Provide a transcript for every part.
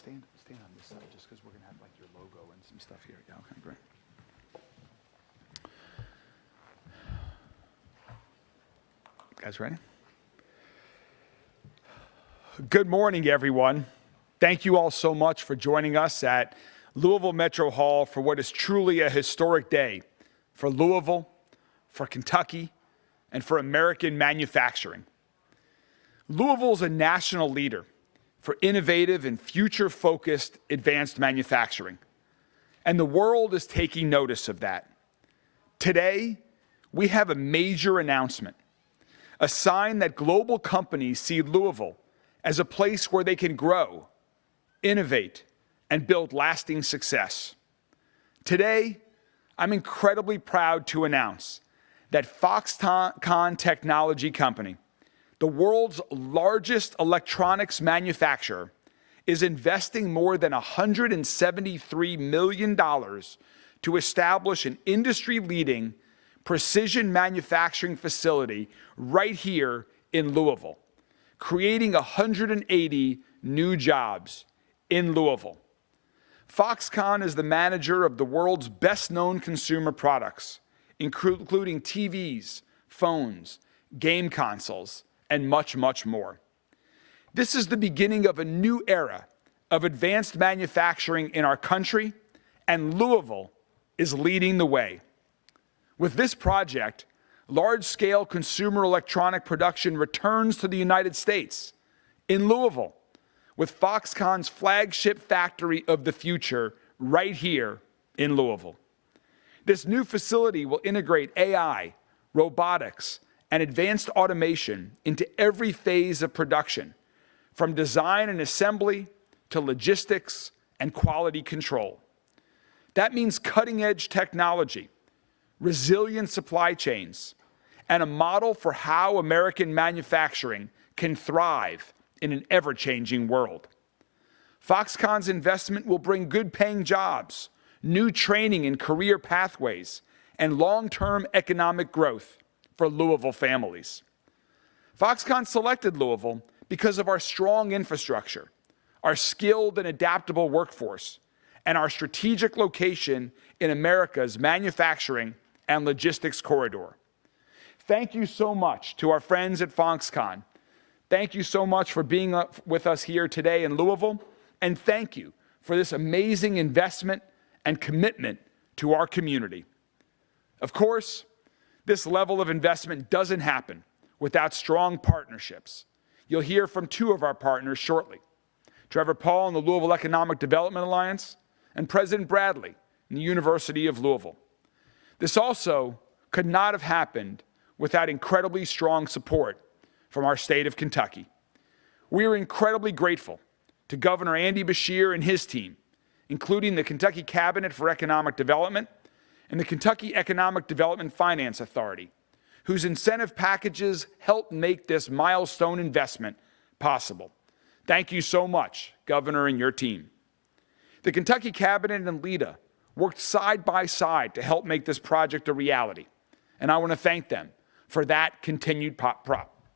stand on this side just because we're going to have like your logo and some stuff here. Yeah, okay, great. Guys ready? Good morning, everyone. Thank you all so much for joining us at Louisville Metro Hall for what is truly a historic day for Louisville, for Kentucky, and for American manufacturing. Louisville is a national leader for innovative and future-focused advanced manufacturing, and the world is taking notice of that. Today, we have a major announcement, a sign that global companies see Louisville as a place where they can grow, innovate, and build lasting success. Today, I'm incredibly proud to announce that Foxconn Technology Company, the world's largest electronics manufacturer, is investing more than $173 million to establish an industry-leading precision manufacturing facility right here in Louisville, creating 180 new jobs in Louisville. Foxconn is the manager of the world's best-known consumer products, including TVs, phones, game consoles, and much, much more. This is the beginning of a new era of advanced manufacturing in our country, and Louisville is leading the way. With this project, large-scale consumer electronic production returns to the United States in Louisville, with Foxconn's flagship factory of the future right here in Louisville. This new facility will integrate AI, robotics, and advanced automation into every phase of production, from design and assembly to logistics and quality control. That means cutting-edge technology, resilient supply chains, and a model for how American manufacturing can thrive in an ever-changing world. Foxconn's investment will bring good-paying jobs, new training and career pathways, and long-term economic growth for Louisville families. Foxconn selected Louisville because of our strong infrastructure, our skilled and adaptable workforce, and our strategic location in America's manufacturing and logistics corridor. Thank you so much to our friends at Foxconn. Thank you so much for being with us here today in Louisville, and thank you for this amazing investment and commitment to our community. Of course, this level of investment doesn't happen without strong partnerships. You'll hear from two of our partners shortly, Trevor Paul and the Louisville Economic Development Alliance, and President Bradley in the University of Louisville. This also could not have happened without incredibly strong support from our state of Kentucky. We are incredibly grateful to Governor Andy Beshear and his team, including the Kentucky Cabinet for Economic Development and the Kentucky Economic Development Finance Authority, whose incentive packages helped make this milestone investment possible. Thank you so much, Governor and your team. The Kentucky Cabinet and LEDA worked side by side to help make this project a reality, and I want to thank them for that continued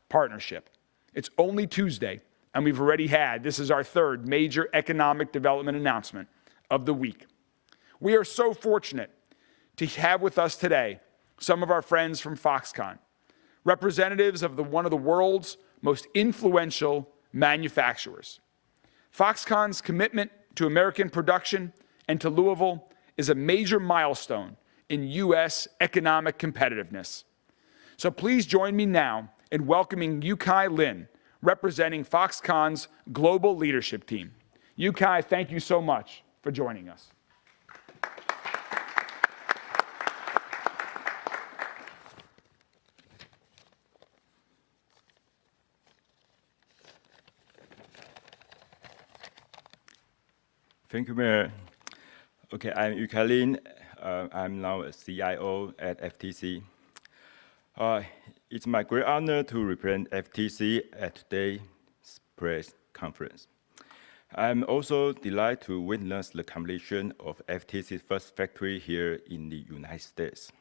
partnership. It's only Tuesday, and we've already had, this is our third major economic development announcement of the week. We are so fortunate to have with us today some of our friends from Foxconn, representatives of one of the world's most influential manufacturers. Foxconn's commitment to American production and to Louisville is a major milestone in U.S. economic competitiveness. So please join me now in welcoming Yukai Lin, representing Foxconn's global leadership team. Yukai, thank you so much for joining us. Thank you, Mayor. Okay, I'm Yukai Lin. I'm now a CIO at FTC. It's my great honor to represent FTC at today's press conference. I'm also delighted to witness the completion of FTC's first factory here in the United States.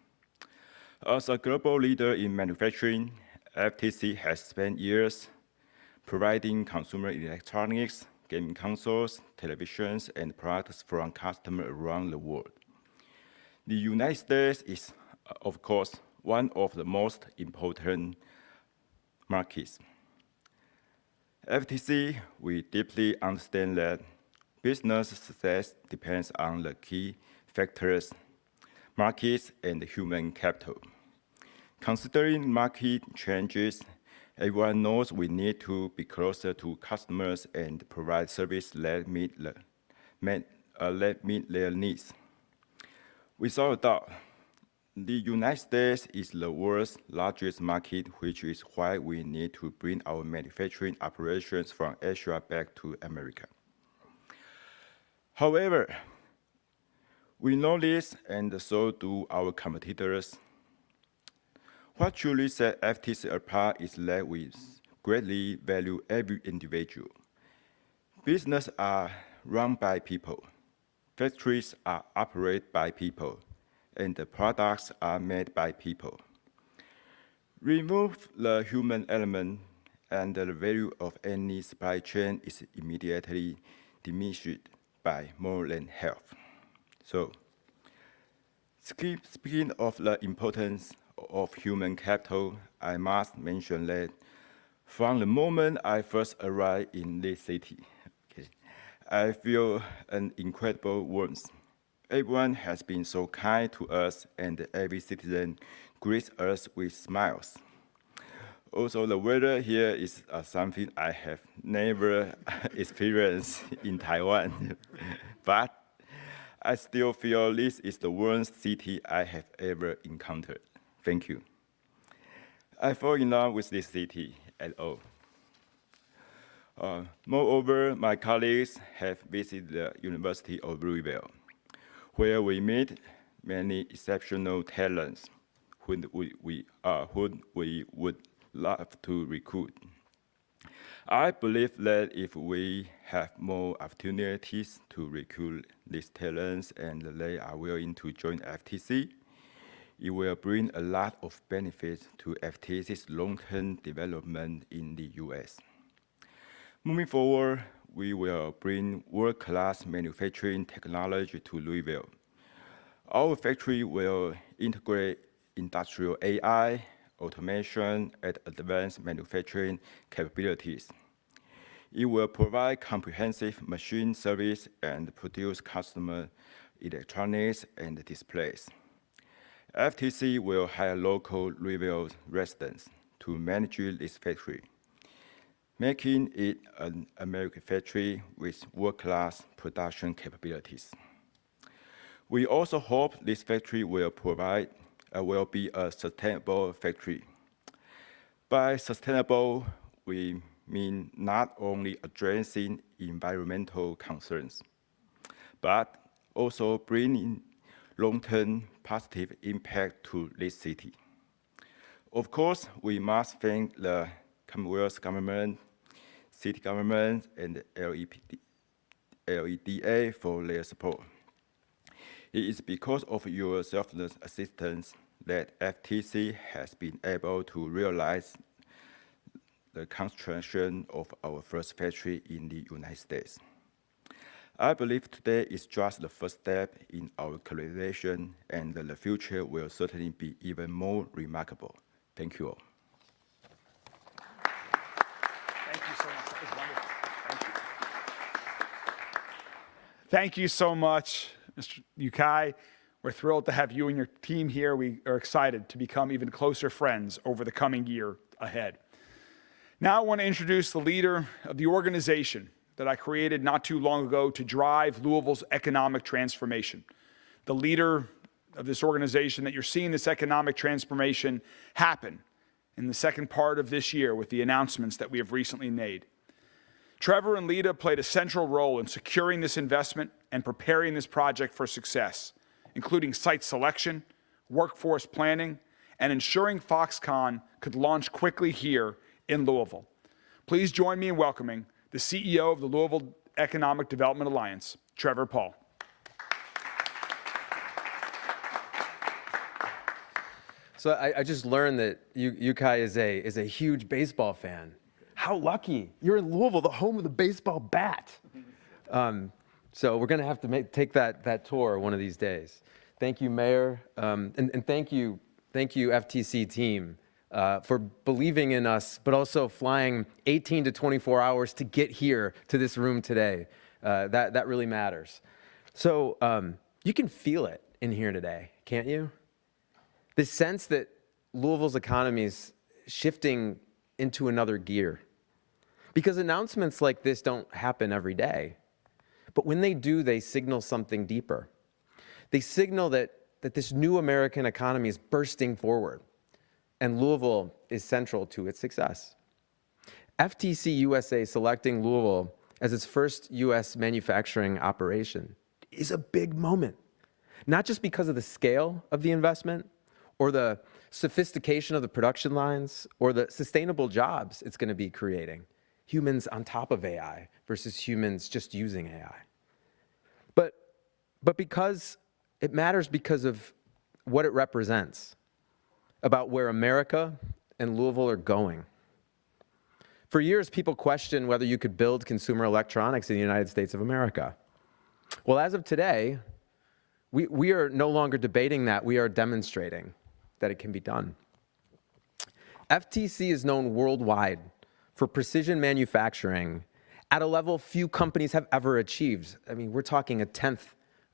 As a global leader in manufacturing, FTC has spent years providing consumer electronics, gaming consoles, televisions, and products from customers around the world. The United States is, of course, one of the most important markets. FTC, we deeply understand that business success depends on the key factors, markets, and human capital. Considering market changes, everyone knows we need to be closer to customers and provide service that meet their needs. Without a doubt, the United States is the world's largest market, which is why we need to bring our manufacturing operations from Asia back to America. However, we know this, and so do our competitors. What truly sets FTC apart is that we greatly value every individual. Businesses are run by people. Factories are operated by people, and the products are made by people. Remove the human element, and the value of any supply chain is immediately diminished by more than half. So, speaking of the importance of human capital, I must mention that from the moment I first arrived in this city, I feel an incredible warmth. Everyone has been so kind to us, and every citizen greets us with smiles. Also, the weather here is something I have never experienced in Taiwan, but I still feel this is the warmest city I have ever encountered. Thank you. I fall in love with this city at all. Moreover, my colleagues have visited the University of Louisville, where we meet many exceptional talents whom we would love to recruit. I believe that if we have more opportunities to recruit these talents and they are willing to join FTC, it will bring a lot of benefits to FTC's long-term development in the US. Moving forward, we will bring world-class manufacturing technology to Louisville. Our factory will integrate industrial AI, automation, and advanced manufacturing capabilities. It will provide comprehensive machine service and produce customer electronics and displays. FTC will hire local Louisville residents to manage this factory, making it an American factory with world-class production capabilities. We also hope this factory will be a sustainable factory. By sustainable, we mean not only addressing environmental concerns, but also bringing long-term positive impact to this city. Of course, we must thank the Commonwealth government, city government, and LEDA for their support. It is because of your selfless assistance that FTC has been able to realize the construction of our first factory in the United States. I believe today is just the first step in our collaboration, and the future will certainly be even more remarkable. Thank you all. Thank you so much. That was wonderful. Thank you. Thank you so much, Mr. Yukai. We're thrilled to have you and your team here. We are excited to become even closer friends over the coming year ahead. Now I want to introduce the leader of the organization that I created not too long ago to drive Louisville's economic transformation. The leader of this organization that you're seeing this economic transformation happen in the second part of this year with the announcements that we have recently made. Trevor and Lita played a central role in securing this investment and preparing this project for success, including site selection, workforce planning, and ensuring Foxconn could launch quickly here in Louisville. Please join me in welcoming the CEO of the Louisville Economic Development Alliance, Trevor Paul. So I just learned that Yukai is a huge baseball fan. How lucky. You're in Louisville, the home of the baseball bat. So we're going to have to take that tour one of these days. Thank you, Mayor, and thank you, FTC team, for believing in us, but also flying 18 to 24 hours to get here to this room today. That really matters. So you can feel it in here today, can't you? This sense that Louisville's economy is shifting into another gear. Because announcements like this don't happen every day. But when they do, they signal something deeper. They signal that this new American economy is bursting forward, and Louisville is central to its success. FTC USA selecting Louisville as its first U.S. manufacturing operation is a big moment, not just because of the scale of the investment or the sophistication of the production lines or the sustainable jobs it's going to be creating, humans on top of AI versus humans just using AI. But because it matters because of what it represents about where America and Louisville are going. For years, people questioned whether you could build consumer electronics in the United States of America. Well, as of today, we are no longer debating that. We are demonstrating that it can be done. FTC is known worldwide for precision manufacturing at a level few companies have ever achieved. I mean, we're talking a 10th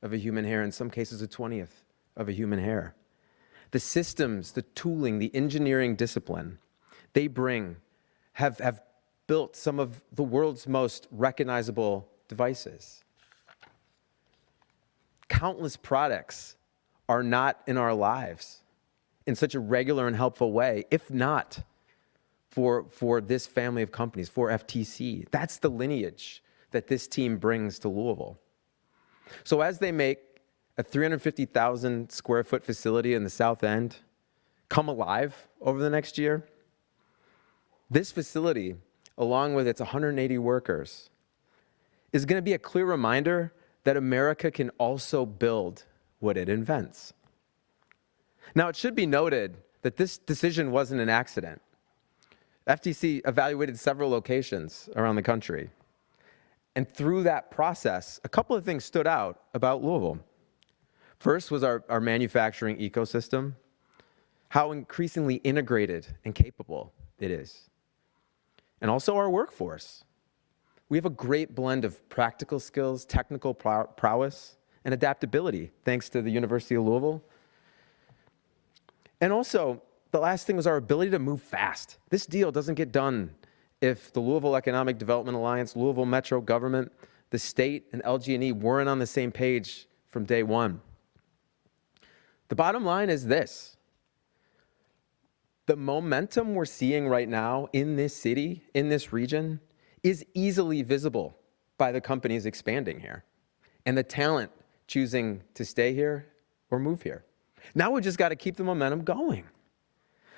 of a human hair, in some cases a 20th of a human hair. The systems, the tooling, the engineering discipline they bring have built some of the world's most recognizable devices. Countless products are not in our lives in such a regular and helpful way, if not for this family of companies, for FTC. That's the lineage that this team brings to Louisville. So as they make a 350,000 square foot facility in the South End come alive over the next year, this facility, along with its 180 workers, is going to be a clear reminder that America can also build what it invents. Now, it should be noted that this decision wasn't an accident. FTC evaluated several locations around the country. And through that process, a couple of things stood out about Louisville. First was our manufacturing ecosystem, how increasingly integrated and capable it is. And also our workforce. We have a great blend of practical skills, technical prowess, and adaptability, thanks to the University of Louisville. And also, the last thing was our ability to move fast. This deal doesn't get done if the Louisville Economic Development Alliance, Louisville Metro government, the state, and LG&E weren't on the same page from day one. The bottom line is this. The momentum we're seeing right now in this city, in this region, is easily visible by the companies expanding here and the talent choosing to stay here or move here. Now we just got to keep the momentum going.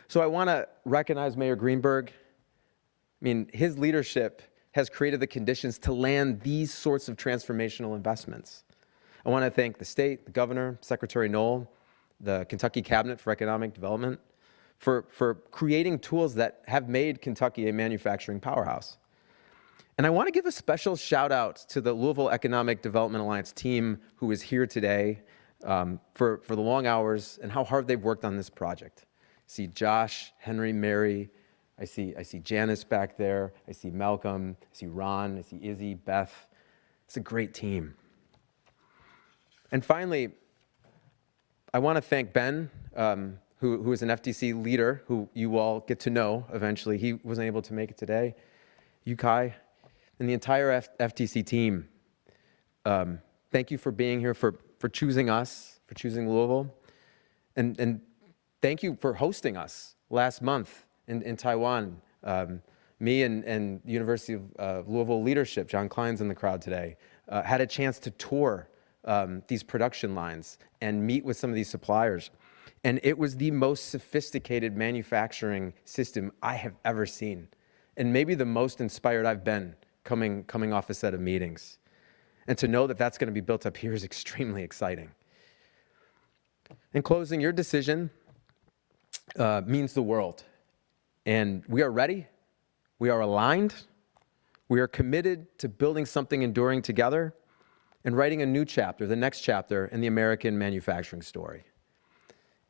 So I want to recognize Mayor Greenberg. I mean, his leadership has created the conditions to land these sorts of transformational investments. I want to thank the state, the governor, Secretary Knoll, the Kentucky Cabinet for Economic Development for creating tools that have made Kentucky a manufacturing powerhouse. And I want to give a special shout out to the Louisville Economic Development Alliance team who is here today for the long hours and how hard they've worked on this project. I see Josh, Henry, Mary, I see Janice back there, I see Malcolm, I see Ron, I see Izzy, Beth. It's a great team. And finally, I want to thank Ben, who is an FTC leader, who you all get to know eventually. He wasn't able to make it today. You, Kai, and the entire FTC team. Thank you for being here, for choosing us, for choosing Louisville. And thank you for hosting us last month in Taiwan. Me and the University of Louisville leadership, John Klein's in the crowd today, had a chance to tour these production lines and meet with some of these suppliers. And it was the most sophisticated manufacturing system I have ever seen. And maybe the most inspired I've been coming off a set of meetings. And to know that that's going to be built up here is extremely exciting. In closing, your decision means the world. And we are ready. We are aligned. We are committed to building something enduring together and writing a new chapter, the next chapter in the American manufacturing story.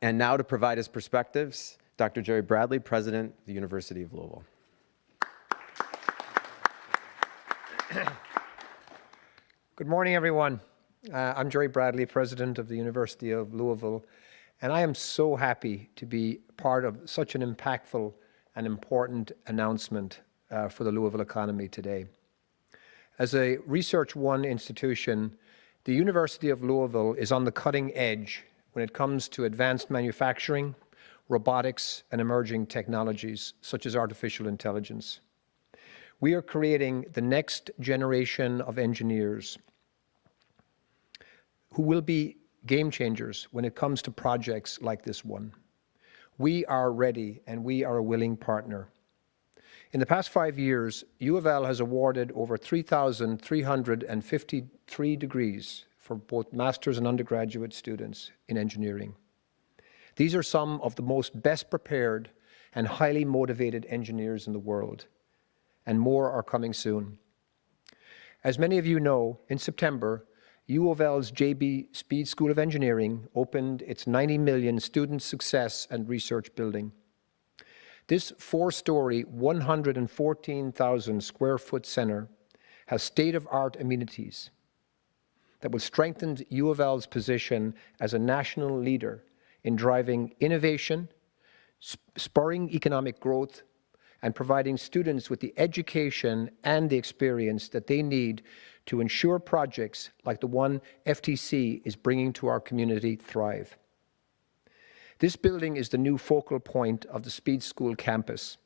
And now to provide his perspectives, Dr. Jerry Bradley, President of the University of Louisville. Good morning, everyone. I'm Jerry Bradley, President of the University of Louisville, and I am so happy to be part of such an impactful and important announcement for the Louisville economy today. As a Research One institution, the University of Louisville is on the cutting edge when it comes to advanced manufacturing, robotics, and emerging technologies such as artificial intelligence. We are creating the next generation of engineers who will be game changers when it comes to projects like this one. We are ready and we are a willing partner. In the past 5 years, U of L has awarded over 3,353 degrees for both master's and undergraduate students in engineering. These are some of the most best prepared and highly motivated engineers in the world, and more are coming soon. As many of you know, in September, U of L's JB Speed School of Engineering opened its 90 million student success and research building. This 4-story, 114,000 square foot center has state-of-art amenities that will strengthen U of L's position as a national leader in driving innovation, spurring economic growth, and providing students with the education and the experience that they need to ensure projects like the one FTC is bringing to our community thrive. This building is the new focal point of the Speed School campus,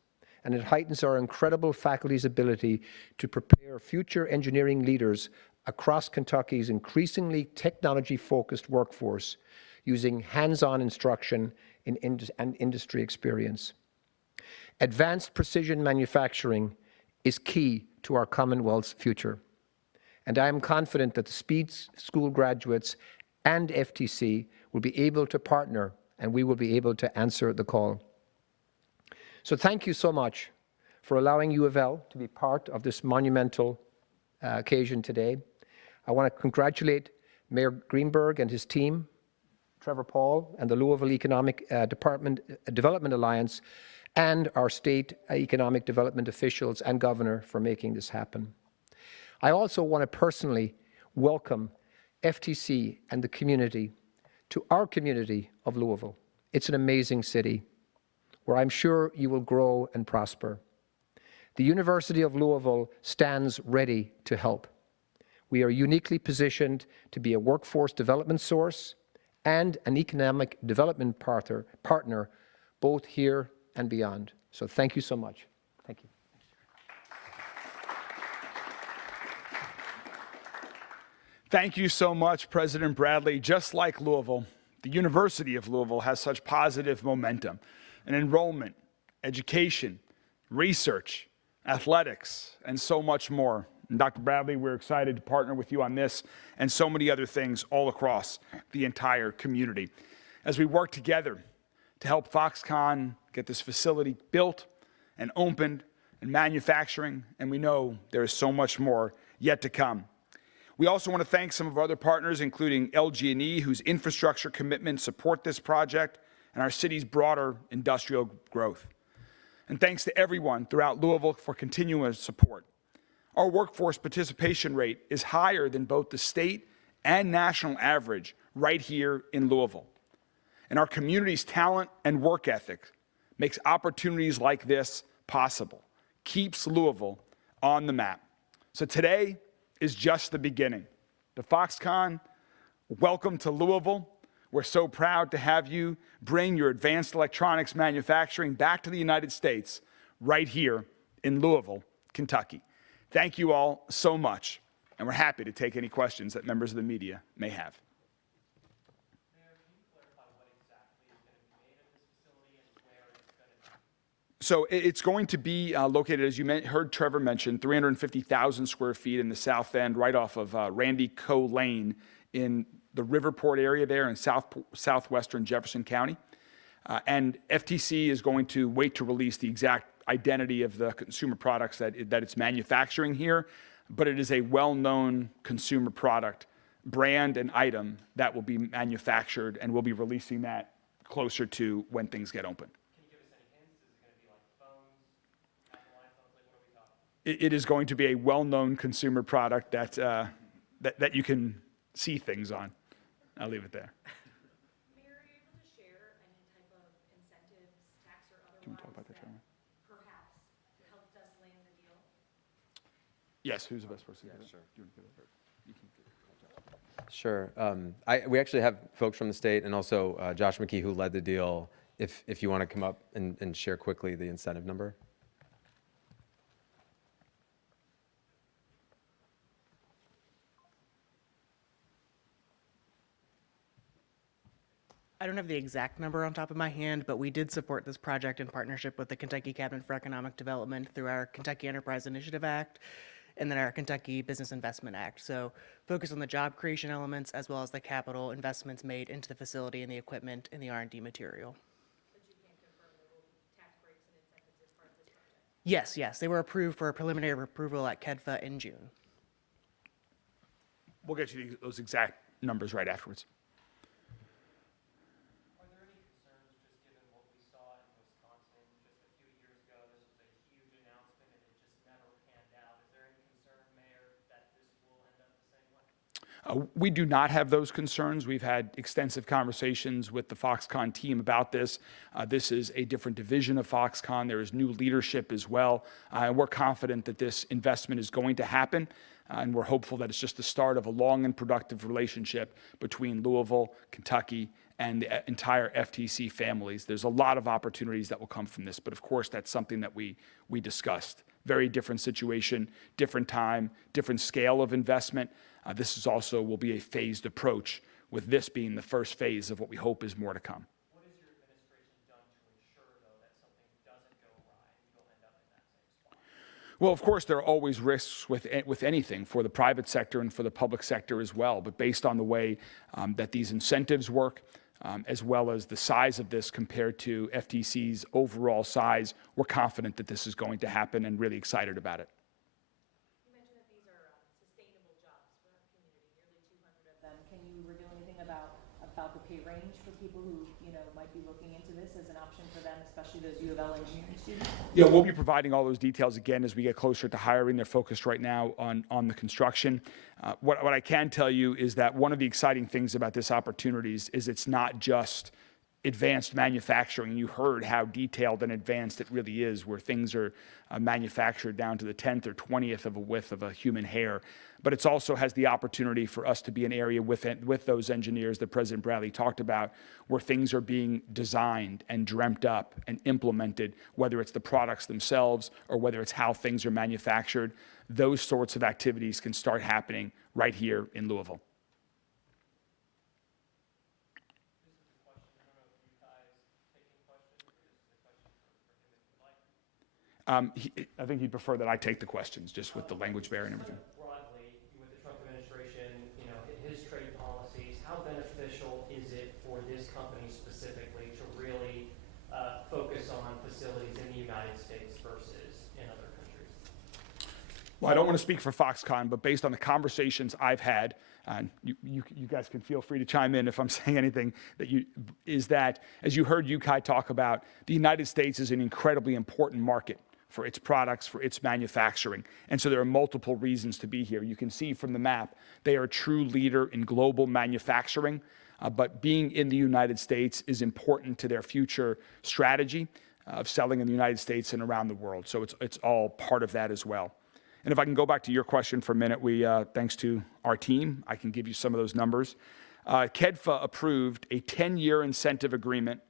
and it heightens our incredible faculty's ability to prepare future engineering leaders across Kentucky's increasingly technology-focused workforce using hands-on instruction and industry experience. Advanced precision manufacturing is key to our Commonwealth's future, and I am confident that the Speed School graduates and FTC will be able to partner, and we will be able to answer the call. So thank you so much for allowing U of L to be part of this monumental occasion today. I want to congratulate Mayor Greenberg and his team, Trevor Paul, and the Louisville Economic Development Alliance, and our state economic development officials and governor for making this happen. I also want to personally welcome FTC and the community to our community of Louisville. It's an amazing city where I'm sure you will grow and prosper. The University of Louisville stands ready to help. We are uniquely positioned to be a workforce development source and an economic development partner both here and beyond. So thank you so much. Thank you. Thank you so much, President Bradley. Just like Louisville, the University of Louisville has such positive momentum in enrollment, education, research, athletics, and so much more. And Dr. Bradley, we're excited to partner with you on this and so many other things all across the entire community as we work together to help Foxconn get this facility built and opened and manufacturing, and we know there is so much more yet to come. We also want to thank some of our other partners, including LG&E, whose infrastructure commitments support this project and our city's broader industrial growth. And thanks to everyone throughout Louisville for continuous support. Our workforce participation rate is higher than both the state and national average right here in Louisville. And our community's talent and work ethic makes opportunities like this possible, keeps Louisville on the map. So today is just the beginning. To Foxconn, welcome to Louisville. We're so proud to have you bring your advanced electronics manufacturing back to the United States right here in Louisville, Kentucky. Thank you all so much, and we're happy to take any questions that members of the media may have. So it's going to be located, as you heard Trevor mention, 350,000 square feet in the south end, right off of Randy Coe Lane in the Riverport area there in southwestern Jefferson County. And FTC is going to wait to release the exact identity of the consumer products that it's manufacturing here, but it is a well-known consumer product, brand and item that will be manufactured, and we'll be releasing that closer to when things get open. Can you give us any hints? Is it going to be like phones, Apple iPhones? Like, what are we talking? It is going to be a well-known consumer product that you can see things on. I'll leave it there. Mayor, are you able to share any type of incentives, tax or otherwise, Can we talk about that, Chairman? perhaps helped us land the deal? Yes, who's the best person? sure. Do you want to give it? Sure. We actually have folks from the state and also Josh McKee, who led the deal, if you want to come up and share quickly the incentive number. I don't have the exact number on top of my hand, but we did support this project in partnership with the Kentucky Cabinet for Economic Development through our Kentucky Enterprise Initiative Act and then our Kentucky Business Investment Act. So focus on the job creation elements as well as the capital investments made into the facility and the equipment and the R&D material. But you can confirm there will be tax breaks and incentives as part of this project? Yes, they were approved for a preliminary approval at KEDFA in June. We'll get you those exact numbers right afterwards. Are there any concerns, just given what we saw in Wisconsin just a few years ago? This was a huge announcement and it just never panned out. Is there any concern, Mayor, that this will end up the same way? We do not have those concerns. We've had extensive conversations with the Foxconn team about this. This is a different division of Foxconn. There is new leadership as well. And we're confident that this investment is going to happen. And we're hopeful that it's just the start of a long and productive relationship between Louisville, Kentucky, and the entire FTC families. There's a lot of opportunities that will come from this. But of course, that's something that we discussed. Very different situation, different time, different scale of investment. This is also will be a phased approach, with this being the first phase of what we hope is more to come. What has your administration done to ensure, though, that something doesn't go awry and you'll end up in that same spot? Well, of course, there are always risks with anything, for the private sector and for the public sector as well. But based on the way that these incentives work, as well as the size of this compared to FTC's overall size, we're confident that this is going to happen and really excited about it. You mentioned that these are sustainable jobs for our community, nearly 200 of them. Can you reveal anything about the pay range for people who, might be looking into this as an option for them, especially those U of L engineering students? Yeah, we'll be providing all those details again as we get closer to hiring. They're focused right now on the construction. What I can tell you is that one of the exciting things about this opportunity is it's not just advanced manufacturing. You heard how detailed and advanced it really is, where things are manufactured down to the 10th or 20th of a width of a human hair. But it also has the opportunity for us to be an area with those engineers that President Bradley talked about, where things are being designed and dreamt up and implemented, whether it's the products themselves or whether it's how things are manufactured. Those sorts of activities can start happening right here in Louisville. I think he'd prefer that I take the questions, just with the language barrier and everything. Broadly, with the Trump administration, his trade policies, how beneficial is it for this company specifically to really focus on facilities in the United States versus in other countries? Well, I don't want to speak for Foxconn, but based on the conversations I've had, and you guys can feel free to chime in if I'm saying anything that as you heard Yukai talk about, the United States is an incredibly important market for its products, for its manufacturing. And so there are multiple reasons to be here. You can see from the map, they are a true leader in global manufacturing, but being in the United States is important to their future strategy of selling in the United States and around the world. So it's all part of that as well. And if I can go back to your question for a minute, thanks to our team, I can give you some of those numbers. KEDFA approved a 10-year incentive agreement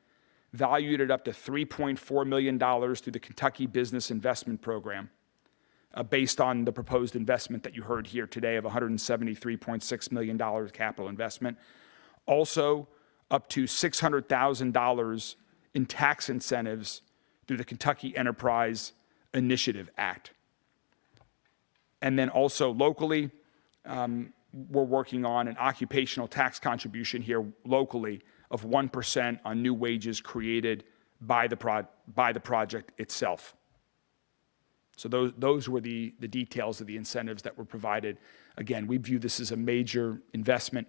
valued at up to $3.4 million through the Kentucky Business Investment Program, based on the proposed investment that you heard here today of $173.6 million capital investment. Also, up to $600,000 in tax incentives through the Kentucky Enterprise Initiative Act. And then also locally, we're working on an occupational tax contribution here locally of 1% on new wages created by the project itself. So those were the details of the incentives that were provided. Again, we view this as a major investment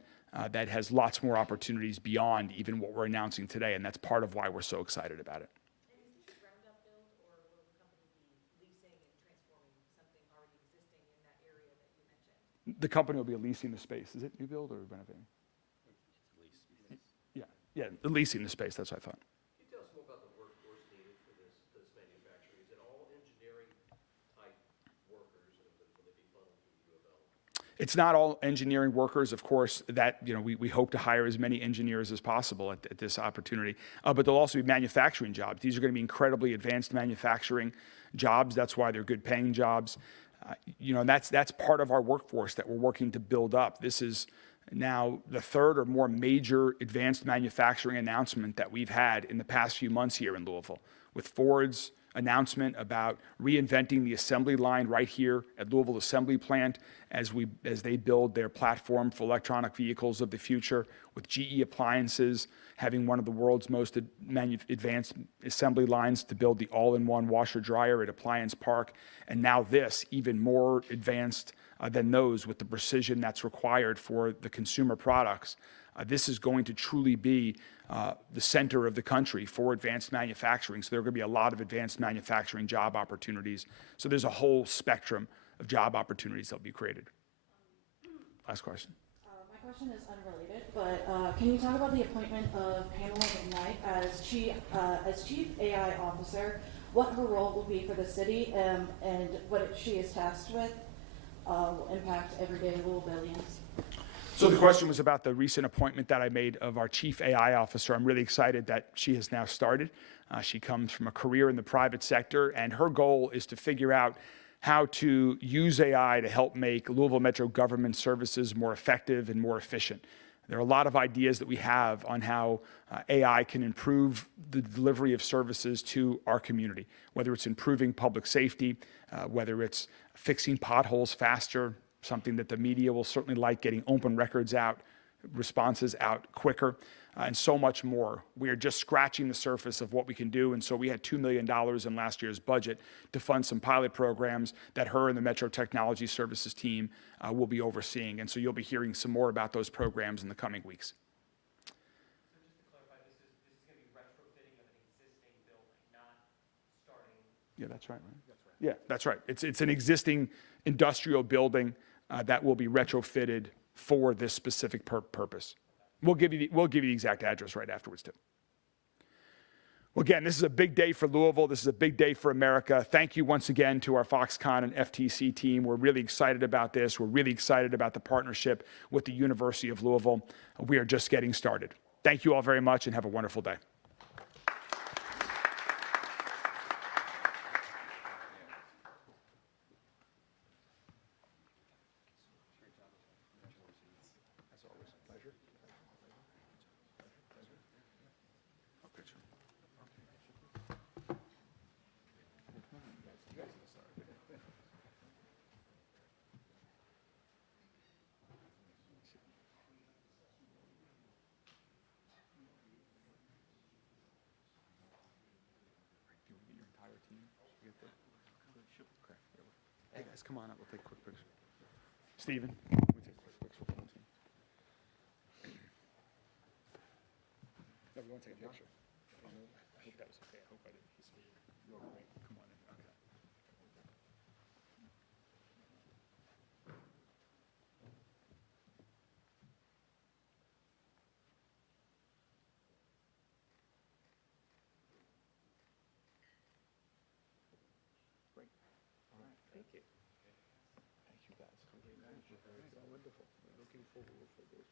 that has lots more opportunities beyond even what we're announcing today, and that's part of why we're so excited about it. And is this a ground-up build, or will the company be leasing and transforming something already existing in that area that you mentioned? The company will be leasing the space. Is it new build or renovating? Yeah, leasing the space, that's what I thought. Can you tell us more about the workforce needed for this manufacturing? Is it all engineering-type workers, or will they be funneled through U of L? It's not all engineering workers, of course, that, we hope to hire as many engineers as possible at this opportunity. But there'll also be manufacturing jobs. These are going to be incredibly advanced manufacturing jobs. That's why they're good paying jobs. And that's part of our workforce that we're working to build up. This is now the third or more major advanced manufacturing announcement that we've had in the past few months here in Louisville, with Ford's announcement about reinventing the assembly line right here at Louisville Assembly Plant as they build their platform for electronic vehicles of the future, with GE Appliances having one of the world's most advanced assembly lines to build the all-in-one washer dryer at Appliance Park, and now this, even more advanced than those, with the precision that's required for the consumer products. This is going to truly be the center of the country for advanced manufacturing. So there are going to be a lot of advanced manufacturing job opportunities. So there's a whole spectrum of job opportunities that will be created. Last question. My question is unrelated, but can you talk about the appointment of Pamela McKnight as Chief AI Officer, what her role will be for the city, and what she is tasked with will impact everyday Louisvillians? So the question was about the recent appointment that I made of our Chief AI Officer. I'm really excited that she has now started. She comes from a career in the private sector, and her goal is to figure out how to use AI to help make Louisville Metro government services more effective and more efficient. There are a lot of ideas that we have on how AI can improve the delivery of services to our community, whether it's improving public safety, whether it's fixing potholes faster, something that the media will certainly like, getting open records out, responses out quicker, and so much more. We are just scratching the surface of what we can do, and so we had $2 million in last year's budget to fund some pilot programs that her and the Metro Technology Services team will be overseeing, and so you'll be hearing some more about those programs in the coming weeks. So just to clarify, this is going to be retrofitting of an existing building, not starting. Yeah, that's right. Yeah, that's right. It's an existing industrial building that will be retrofitted for this specific purpose. We'll give you the exact address right afterwards too. Well, again, this is a big day for Louisville. This is a big day for America. Thank you once again to our Foxconn and FTC team. We're really excited about this. We're really excited about the partnership with the University of Louisville. We are just getting started. Thank you all very much and have a wonderful day. Hey guys, come on up. We'll take a quick picture. Stephen, we'll take a quick picture with the whole team. No, we want to take a picture. I hope that was okay. I hope I didn't. You're all right. Come on in. Okay. Great. All right. Thank you. Thank you guys. Wonderful. Looking forward for this.